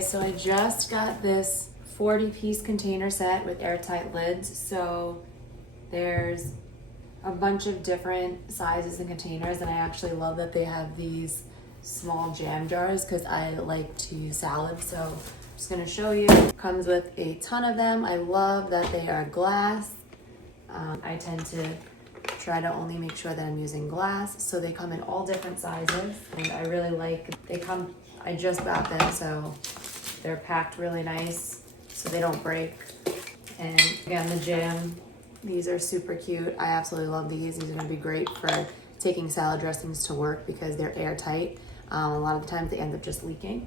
So I just got this 40-piece container set with airtight lids. So there's a bunch of different sizes and containers, and I actually love that they have these small jam jars because I like to use salad. So I'm just gonna show you. Comes with a ton of them. I love that they are glass. I tend to try to only make sure that I'm using glass. So they come in all different sizes, and I really like, I just got them, so they're packed really nice so they don't break. And again, the jam, these are super cute. I absolutely love these. These are gonna be great for taking salad dressings to work because they're airtight. A lot of the times they end up just leaking.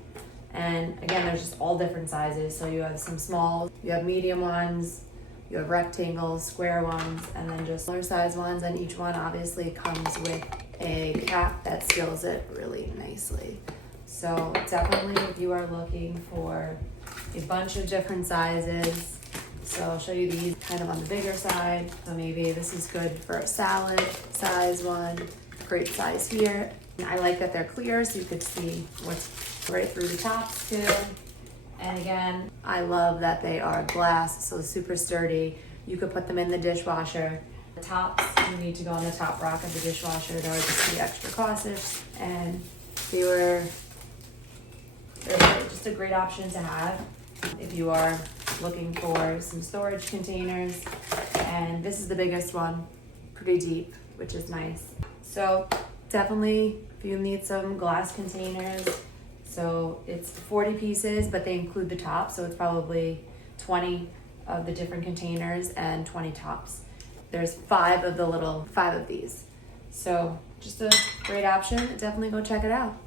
And again, there's just all different sizes. So you have some small, you have medium ones, you have rectangles, square ones, and then just smaller size ones. And each one obviously comes with a cap that seals it really nicely. So definitely if you are looking for a bunch of different sizes, so I'll show you these kind of on the bigger side. So maybe this is good for a salad size one, great size here. I like that they're clear so you could see what's right through the tops too. And again, I love that they are glass, so super sturdy. You could put them in the dishwasher. The tops, you need to go on the top rack of the dishwasher. They're just the extra cautious, and they're just a great option to have if you are looking for some storage containers. And this is the biggest one, pretty deep, which is nice. So definitely if you need some glass containers, so it's 40 pieces, but they include the top, so it's probably 20 of the different containers and 20 tops. There's 5 of these. So just a great option. Definitely go check it out.